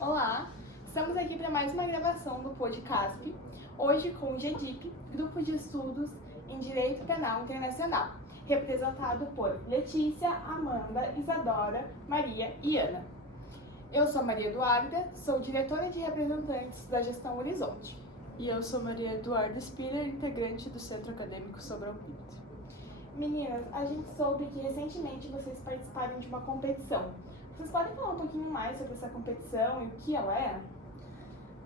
Olá, estamos aqui para mais uma gravação do podcast, hoje com o GDIP, Grupo de Estudos em Direito Penal Internacional, representado por Letícia, Amanda, Isadora, Maria e Ana. Eu sou Maria Eduarda, sou diretora de representantes da Gestão Horizonte. E eu sou Maria Eduarda Spiller, integrante do Centro Acadêmico Sobral Pinto. Meninas, a gente soube que recentemente vocês participaram de uma competição. Vocês podem falar um pouquinho mais sobre essa competição e o que ela é?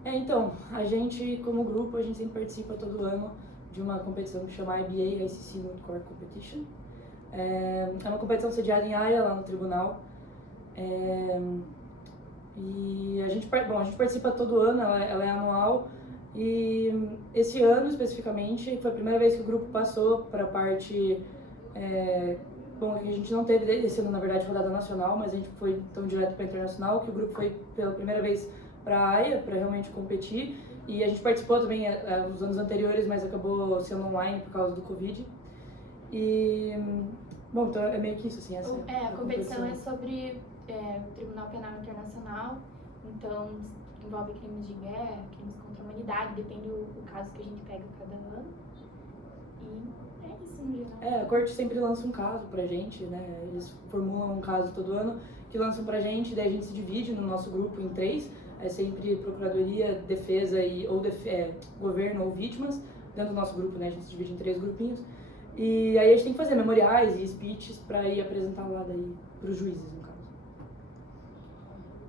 Então, a gente, como grupo, a gente sempre participa todo ano de uma competição que chama IBA ICC Moot Court Competition. É uma competição sediada em Haia, lá no tribunal. E a gente participa todo ano, ela é anual. E esse ano, especificamente, foi a primeira vez que o grupo passou para a parte... a gente não teve esse ano, na verdade, rodada nacional, mas a gente foi tão direto para a internacional, que o grupo foi pela primeira vez para a AIA, para realmente competir. E a gente participou também nos anos anteriores, mas acabou sendo online por causa do Covid. E, então é meio que isso, assim. A competição é sobre o Tribunal Penal Internacional, então envolve crimes de guerra, crimes contra a humanidade, depende do caso que a gente pega cada ano. E é isso, no geral. A corte sempre lança um caso pra gente, né? Eles formulam um caso todo ano que lançam pra gente, daí a gente se divide no nosso grupo em 3. É sempre procuradoria, defesa governo ou vítimas. Dentro do nosso grupo, né? A gente se divide em 3 grupinhos. E aí a gente tem que fazer memoriais e speeches pra ir apresentar lá daí pros juízes, no caso.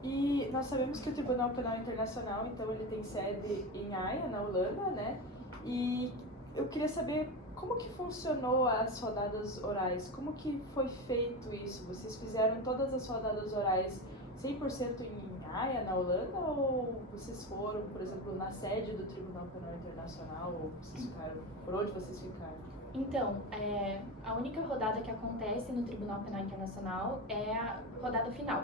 E nós sabemos que o Tribunal Penal Internacional, então, ele tem sede em Haia, na Holanda, né? E eu queria saber como que funcionou as rodadas orais, como que foi feito isso? Vocês fizeram todas as rodadas orais 100% em Haia, na Holanda, ou vocês foram, por exemplo, na sede do Tribunal Penal Internacional, ou vocês ficaram, por onde vocês ficaram? Então, a única rodada que acontece no Tribunal Penal Internacional é a rodada final,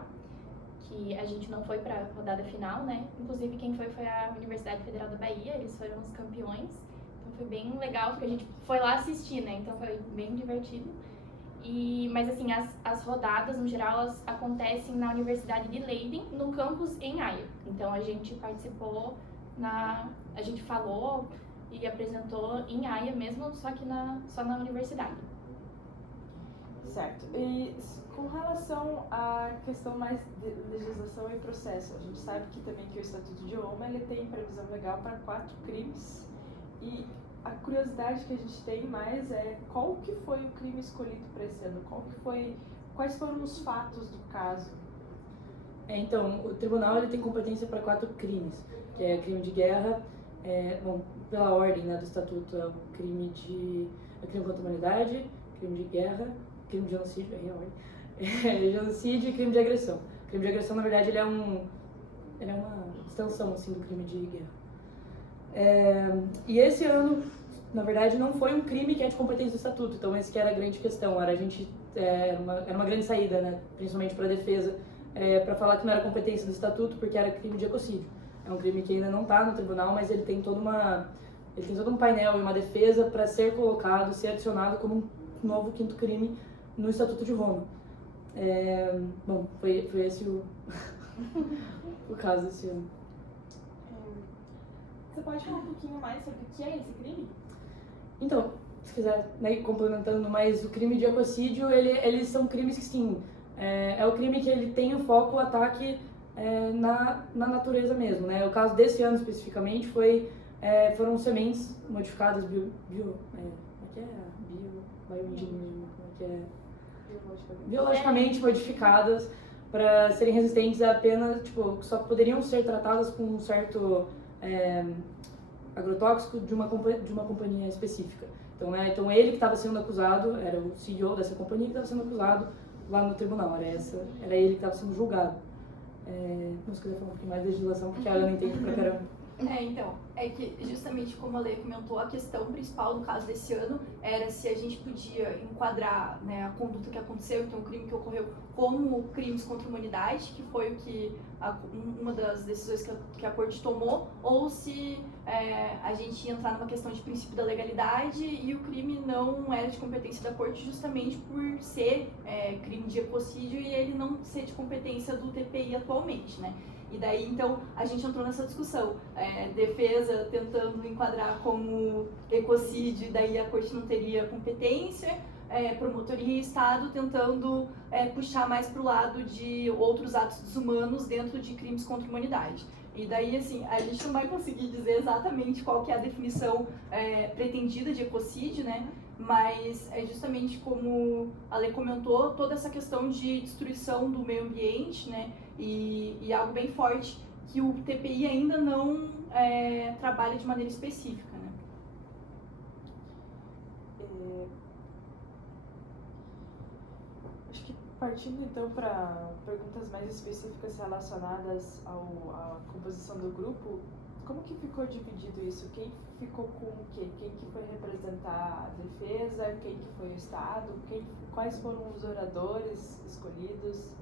que a gente não foi para a rodada final, né? Inclusive quem foi a Universidade Federal da Bahia, eles foram os campeões. Então foi bem legal, porque a gente foi lá assistir, né? Então foi bem divertido. Mas assim, as rodadas, no geral, elas acontecem na Universidade de Leiden, no campus em Haia. Então a gente participou, a gente falou e apresentou em Haia mesmo, só na universidade. Certo. E com relação à questão mais de legislação e processo, a gente sabe que também que o Estatuto de Roma ele tem previsão legal para 4 crimes. E a curiosidade que a gente tem mais é qual que foi o crime escolhido para esse ano? Quais foram os fatos do caso? Então, o tribunal ele tem competência para 4 crimes, que é crime de guerra, pela ordem, né, do estatuto, é o crime contra a humanidade, crime de guerra, crime de genocídio, genocídio e crime de agressão. O crime de agressão, na verdade, ele é uma extensão assim, do crime de guerra. E esse ano, na verdade, não foi um crime que é de competência do estatuto, então esse que era a grande questão, era uma grande saída, né, principalmente para a defesa, para falar que não era competência do estatuto, porque era crime de ecocídio. É um crime que ainda não está no tribunal, mas ele tem todo um painel e uma defesa para ser adicionado como um novo 5º crime no Estatuto de Roma. Foi esse o caso desse ano. Você pode falar um pouquinho mais sobre o que é esse crime? Então, se quiser, né, complementando mais, o crime de ecocídio, eles são crimes que, sim, é o crime que ele tem o foco, o ataque na natureza mesmo, né? O caso desse ano, especificamente, foram sementes modificadas, biologicamente modificadas para serem resistentes a apenas, só poderiam ser tratadas com um certo agrotóxico de uma companhia específica. Então ele que estava sendo acusado, era o CEO dessa companhia que estava sendo acusado lá no tribunal, era ele que estava sendo julgado. Não sei se quiser falar um pouquinho mais da legislação, porque a Ana entende pra caramba. Então, é que justamente como a Lê comentou, a questão principal do caso desse ano era se a gente podia enquadrar, né, a conduta que aconteceu, então o crime que ocorreu, como crimes contra a humanidade, que foi o que uma das decisões que a corte tomou, ou se a gente ia entrar numa questão de princípio da legalidade e o crime não era de competência da corte justamente por ser crime de ecocídio e ele não ser de competência do TPI atualmente, né? E daí, então, a gente entrou nessa discussão. Defesa tentando enquadrar como ecocídio, daí a corte não teria competência, promotoria e Estado tentando puxar mais para o lado de outros atos desumanos dentro de crimes contra a humanidade. E daí, assim, a gente não vai conseguir dizer exatamente qual que é a definição pretendida de ecocídio, né? Mas é justamente como a Lê comentou, toda essa questão de destruição do meio ambiente, né? E algo bem forte que o TPI ainda não trabalha de maneira específica, né? Acho que partindo então para perguntas mais específicas relacionadas à composição do grupo, como que ficou dividido isso? Quem ficou com o quê? Quem que foi representar a defesa? Quem que foi o Estado? Quais foram os oradores escolhidos?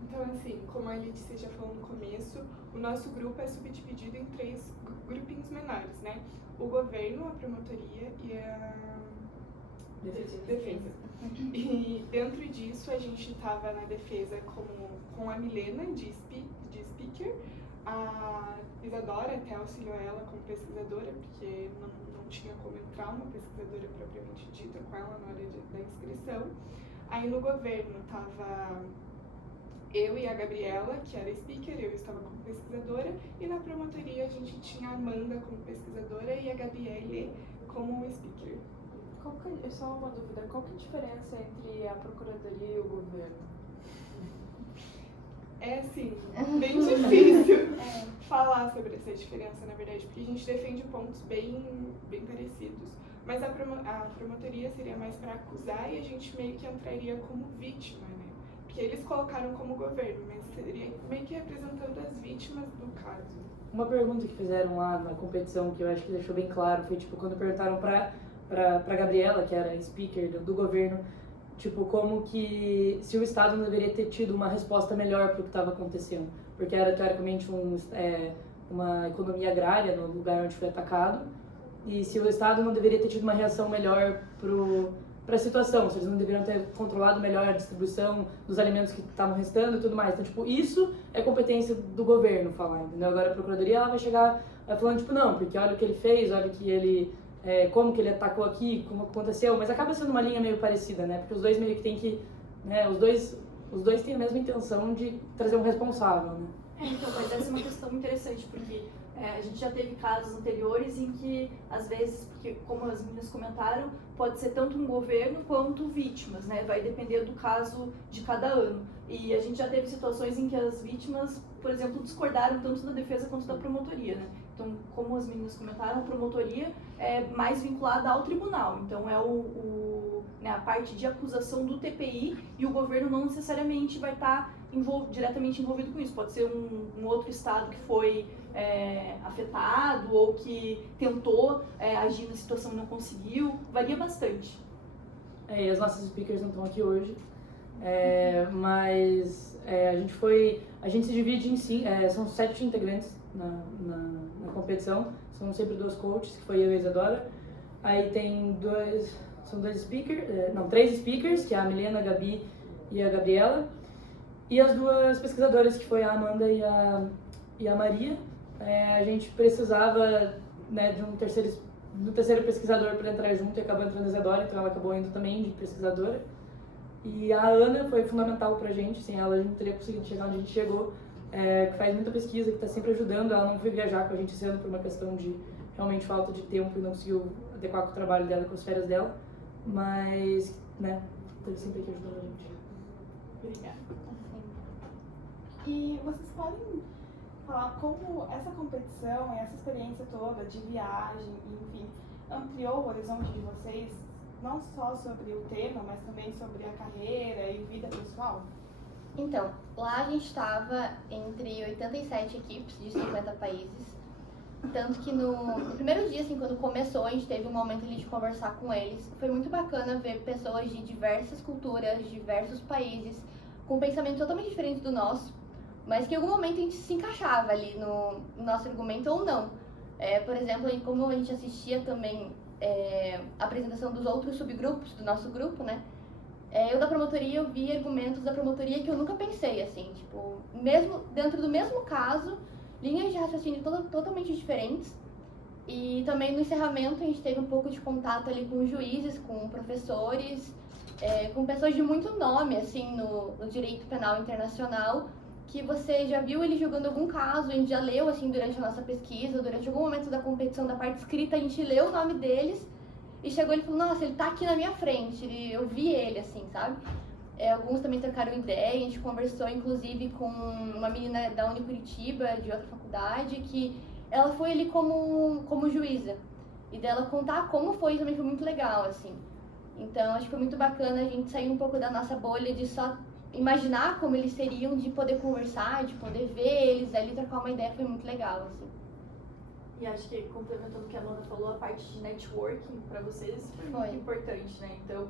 Então, assim, como a Letícia já falou no começo, o nosso grupo é subdividido em 3 grupinhos menores, né? O governo, a promotoria e a defesa. E dentro disso, a gente estava na defesa com a Milena de speaker, a Isadora até auxiliou ela como pesquisadora, porque não tinha como entrar uma pesquisadora propriamente dita com ela na hora da inscrição. Aí no governo estava eu e a Gabriela, que era speaker, eu estava como pesquisadora, e na promotoria a gente tinha a Amanda como pesquisadora e a Gabriele como speaker. Só uma dúvida, qual que é a diferença entre a Procuradoria e o governo? É, assim, bem difícil falar sobre essa diferença, na verdade, porque a gente defende pontos bem parecidos. Mas a promotoria seria mais para acusar e a gente meio que entraria como vítima, né? Porque eles colocaram como governo, mas seria meio que representando as vítimas do caso. Uma pergunta que fizeram lá na competição, que eu acho que deixou bem claro, foi tipo, quando perguntaram pra Gabriela, que era speaker do governo, tipo, como que se o Estado não deveria ter tido uma resposta melhor para o que estava acontecendo, porque era teoricamente uma economia agrária no lugar onde foi atacado, e se o Estado não deveria ter tido uma reação melhor para a situação, se eles não deveriam ter controlado melhor a distribuição dos alimentos que estavam restando e tudo mais. Então, tipo, isso é competência do governo falar, entendeu? Agora a Procuradoria, ela vai chegar falando, tipo, não, porque olha o que ele fez, olha que ele... como que ele atacou aqui, como aconteceu, mas acaba sendo uma linha meio parecida, né? Porque os dois meio que tem que, né? Os dois têm a mesma intenção de trazer um responsável, né? Então, mas essa é uma questão interessante, porque a gente já teve casos anteriores em que, às vezes, porque como as meninas comentaram, pode ser tanto um governo quanto vítimas, né? Vai depender do caso de cada ano. E a gente já teve situações em que as vítimas, por exemplo, discordaram tanto da defesa quanto da promotoria, né? Então, como as meninas comentaram, a promotoria é mais vinculada ao tribunal. Então, é a parte de acusação do TPI e o governo não necessariamente vai estar diretamente envolvido com isso. Pode ser um outro estado que foi afetado ou que tentou agir na situação e não conseguiu. Varia bastante. E as nossas speakers não estão aqui hoje, mas a gente se divide em são 7 integrantes na competição, são sempre 2 coaches, que foi eu e a Isadora. Aí tem 3 speakers, que é a Milena, a Gabi e a Gabriela, e as 2 pesquisadoras, que foi a Amanda e a Maria. A gente precisava, né, de um terceiro pesquisador para entrar junto e acabou entrando a Isadora, então ela acabou indo também de pesquisadora. E a Ana foi fundamental pra gente, sem ela a gente não teria conseguido chegar onde a gente chegou, que faz muita pesquisa, que está sempre ajudando. Ela não foi viajar com a gente esse ano por uma questão de realmente falta de tempo e não conseguiu adequar com o trabalho dela e com as férias dela, mas, né, teve sempre aqui ajudando a gente. Obrigada. E vocês podem falar como essa competição e essa experiência toda de viagem, enfim, ampliou o horizonte de vocês, não só sobre o tema, mas também sobre a carreira e vida pessoal? Então, lá a gente estava entre 87 equipes de 50 países, tanto que no primeiro dia, assim, quando começou, a gente teve um momento ali de conversar com eles. Foi muito bacana ver pessoas de diversas culturas, diversos países, com um pensamento totalmente diferente do nosso, mas que em algum momento a gente se encaixava ali no nosso argumento ou não. Por exemplo, como a gente assistia também a apresentação dos outros subgrupos do nosso grupo, né? Eu da promotoria, eu vi argumentos da promotoria que eu nunca pensei, assim, tipo, mesmo dentro do mesmo caso, linhas de raciocínio totalmente diferentes. E também no encerramento a gente teve um pouco de contato ali com juízes, com professores, com pessoas de muito nome, assim, no direito penal internacional, que você já viu ele julgando algum caso, a gente já leu, assim, durante a nossa pesquisa, durante algum momento da competição da parte escrita, a gente leu o nome deles e chegou e falou, nossa, ele tá aqui na minha frente, eu vi ele, assim, sabe? Alguns também trocaram ideia, a gente conversou, inclusive, com uma menina da Unicuritiba, de outra faculdade, que ela foi ali como juíza. E dela contar como foi também foi muito legal, assim. Então, acho que foi muito bacana a gente sair um pouco da nossa bolha de só imaginar como eles seriam, de poder conversar, de poder ver eles ali, trocar uma ideia, foi muito legal, assim. E acho que, complementando o que a Amanda falou, a parte de networking para vocês foi muito importante, né? Então,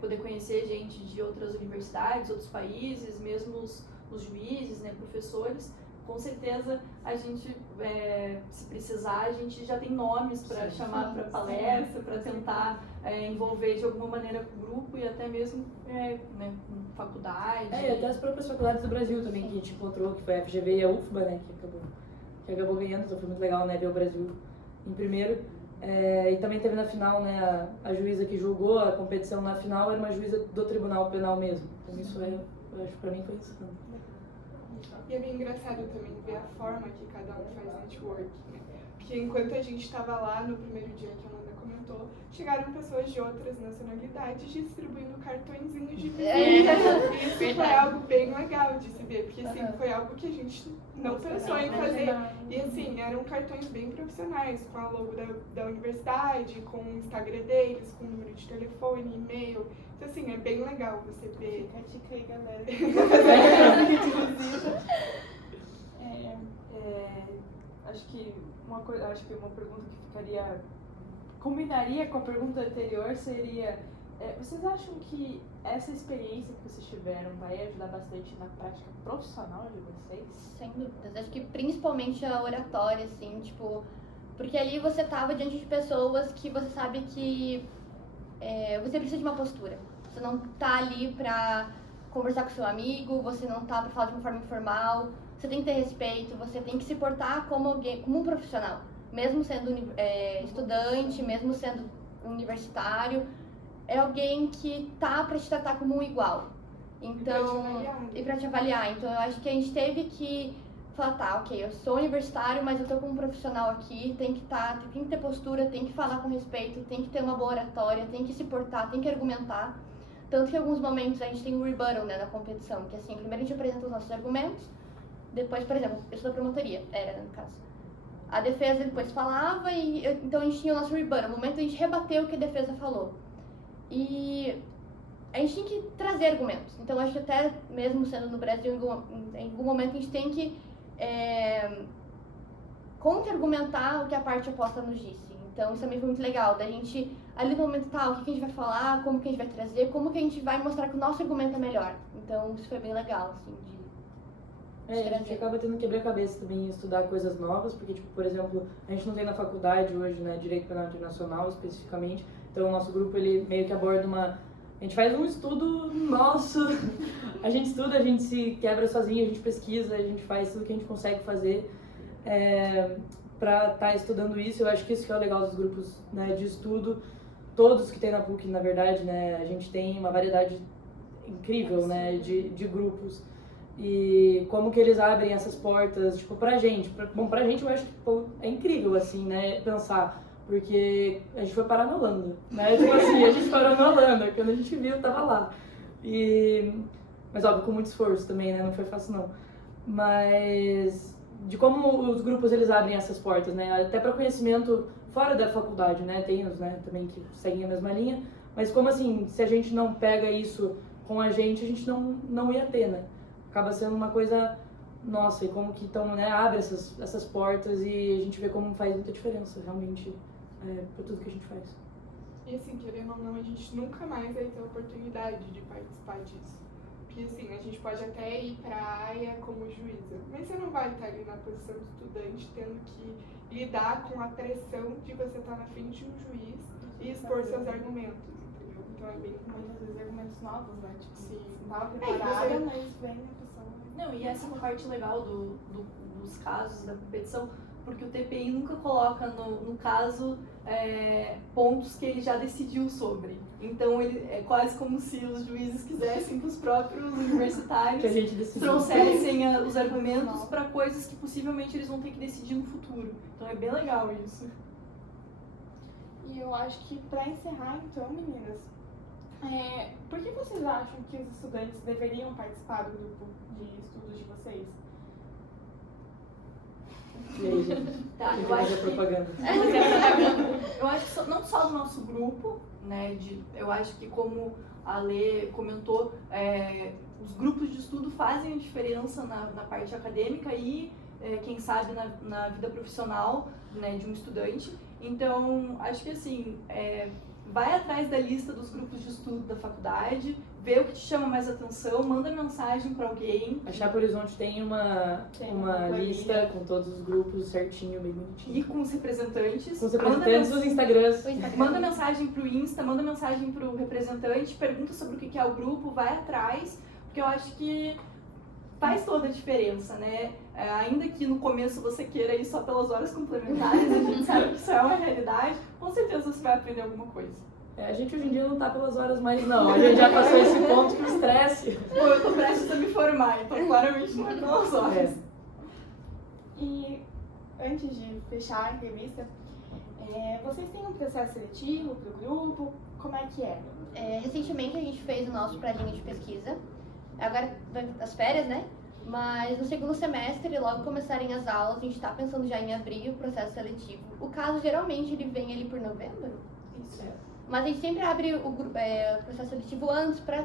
poder conhecer gente de outras universidades, outros países, mesmo os juízes, né, professores. Com certeza, a gente, se precisar, a gente já tem nomes para chamar para palestra, para tentar envolver de alguma maneira com o grupo e até mesmo né, com faculdade. E até as próprias faculdades do Brasil também, que a gente encontrou, que foi a FGV e a UFBA, né, que acabou ganhando, então foi muito legal, né, ver o Brasil em primeiro. E também teve na final, né, a juíza que julgou a competição na final era uma juíza do Tribunal Penal mesmo. Então isso eu acho que pra mim foi isso. E é bem engraçado também ver a forma que cada um faz networking, né? Porque enquanto a gente estava lá no primeiro dia que a Amanda comentou, chegaram pessoas de outras nacionalidades distribuindo cartõezinhos de visita. Isso foi algo bem legal de se ver, porque assim, foi algo que a gente não pensou em fazer. E assim, eram cartões bem profissionais, com a logo da universidade, com o Instagram deles, com o número de telefone, e-mail. Então assim, é bem legal você ver. Fica a dica aí, galera. Acho que uma pergunta que combinaria com a pergunta anterior seria, vocês acham que essa experiência que vocês tiveram vai ajudar bastante na prática profissional de vocês? Sem dúvidas. Acho que principalmente a oratória, assim, tipo, porque ali você tava diante de pessoas que você sabe que você precisa de uma postura. Você não tá ali pra conversar com seu amigo, você não tá pra falar de uma forma informal, você tem que ter respeito, você tem que se portar como um profissional. Mesmo sendo estudante, mesmo sendo universitário, é alguém que tá pra te tratar como um igual. Então, e pra te avaliar. Então, eu acho que a gente teve que falar, tá, ok, eu sou universitário, mas eu tô como um profissional aqui, tem que ter postura, tem que falar com respeito, tem que ter uma boa oratória, tem que se portar, tem que argumentar. Tanto que em alguns momentos a gente tem um rebuttal, né, na competição, que assim, primeiro a gente apresenta os nossos argumentos, depois, por exemplo, eu sou da promotoria, no caso. A defesa depois falava e então a gente tinha o nosso rebuttal, no momento a gente rebateu o que a defesa falou. E a gente tem que trazer argumentos. Então acho que até mesmo sendo no Brasil, em algum momento a gente tem que contra-argumentar o que a parte oposta nos disse. Então isso também foi muito legal, da gente ali no momento tal, o que a gente vai falar, como que a gente vai trazer, como que a gente vai mostrar que o nosso argumento é melhor. Então isso foi bem legal, assim, a gente acaba tendo que quebrar a cabeça também em estudar coisas novas, porque, tipo, por exemplo, a gente não tem na faculdade hoje, né, Direito Penal Internacional especificamente, então o nosso grupo, ele meio que aborda a gente faz um estudo nosso, a gente estuda, a gente se quebra sozinho, a gente pesquisa, a gente faz tudo que a gente consegue fazer pra estar estudando isso. Eu acho que isso que é o legal dos grupos, né, de estudo, todos que tem na PUC, na verdade, né, a gente tem uma variedade incrível, né, de grupos. E como que eles abrem essas portas, tipo, pra gente. Pra gente eu acho que é incrível, assim, né, pensar. Porque a gente foi parar na Holanda, né? Tipo assim, a gente parou na Holanda, quando a gente viu, tava lá. Mas óbvio, com muito esforço também, né? Não foi fácil, não. Mas de como os grupos, eles abrem essas portas, né? Até para conhecimento fora da faculdade, né? Tem os, né, também que seguem a mesma linha. Mas como assim, se a gente não pega isso com a gente não ia ter, né? Acaba sendo uma coisa nossa, e como que então, né, abre essas portas e a gente vê como faz muita diferença, realmente, para tudo que a gente faz. E assim, querendo ou não, a gente nunca mais vai ter a oportunidade de participar disso. Porque assim, a gente pode até ir para a área como juíza, mas você não vai estar ali na posição de estudante tendo que lidar com a pressão de você estar na frente de um juiz e expor seus argumentos, entendeu? Então é bem muitas vezes argumentos novos, né? Tipo, se não tava você- preparada, mas vem a pessoa. Não, e essa é uma parte legal dos casos da competição, porque o TPI nunca coloca no caso pontos que ele já decidiu sobre. Então ele é quase como se os juízes quisessem que os próprios Que a universitários gente decidiu. trouxessem os argumentos para coisas que possivelmente eles vão ter que decidir no futuro. Então é bem legal isso. E eu acho que pra encerrar, então, meninas, por que vocês acham que os estudantes deveriam participar do grupo de estudos de vocês? E aí, gente? Tá, Quem eu vai acho fazer que propaganda? Eu acho que não só do nosso grupo, né? Eu acho que como a Lê comentou, os grupos de estudo fazem a diferença na parte acadêmica e, quem sabe, na vida profissional, né, de um estudante. Então, acho que assim, vai atrás da lista dos grupos de estudo da faculdade, vê o que te chama mais atenção, manda mensagem para alguém. A Chapa Horizonte tem uma lista com todos os grupos certinho, bem bonitinho. E com os representantes. Com os representantes dos Instagrams. O Instagram. Manda mensagem pro Insta, manda mensagem pro representante, pergunta sobre o que é o grupo, vai atrás, porque eu acho que faz toda a diferença, né? Ainda que no começo você queira ir só pelas horas complementares, a gente sabe que isso é uma realidade, com certeza você vai aprender alguma coisa. A gente hoje em dia não tá pelas horas mais, não. A gente já passou esse ponto que o estresse. Pô, eu tô prestes a me formar, então claramente não é pelas horas. E antes de fechar a entrevista, vocês têm um processo seletivo pro grupo? Como é que é? Recentemente a gente fez o nosso pré-linha de pesquisa. Agora vai as férias, né? Mas no segundo semestre, logo começarem as aulas, a gente está pensando já em abrir o processo seletivo. O caso geralmente ele vem ali por novembro. Isso é. Mas a gente sempre abre o processo seletivo antes para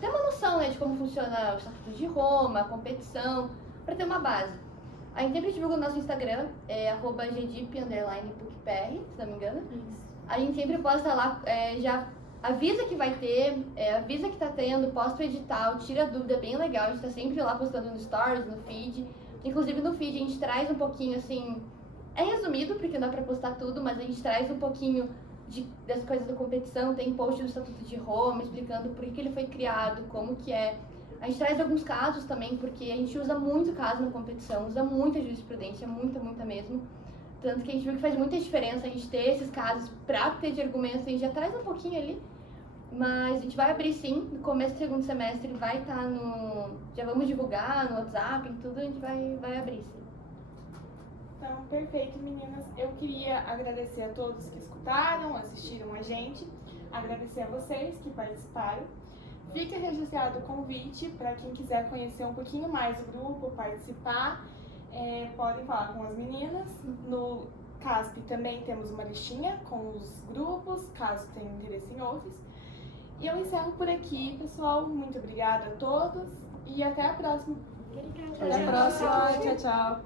ter uma noção, né, de como funciona o Estatuto de Roma, a competição, para ter uma base. A gente sempre divulga o nosso Instagram, @gdip_bookpr, se não me engano. A gente sempre posta lá, já avisa que vai ter, avisa que tá tendo, posta o edital, tira dúvida, é bem legal. A gente tá sempre lá postando no Stories, no feed. Inclusive no feed a gente traz um pouquinho, assim, é resumido, porque não dá pra postar tudo, mas a gente traz um pouquinho das coisas da competição, tem post do Estatuto de Roma explicando por que ele foi criado, como que é. A gente traz alguns casos também, porque a gente usa muito caso na competição, usa muita jurisprudência, muita mesmo. Tanto que a gente viu que faz muita diferença a gente ter esses casos pra ter de argumentos, a gente já traz um pouquinho ali. Mas a gente vai abrir sim, no começo do segundo semestre vai estar já vamos divulgar no WhatsApp, em tudo a gente vai abrir sim. Então, perfeito, meninas. Eu queria agradecer a todos que escutaram, assistiram a gente, agradecer a vocês que participaram. Fica registrado o convite para quem quiser conhecer um pouquinho mais do grupo, participar, podem falar com as meninas. No CASP também temos uma listinha com os grupos, caso tenham interesse em outros. E eu encerro por aqui, pessoal. Muito obrigada a todos e até a próxima. Obrigada. Até a próxima. Tchau, tchau.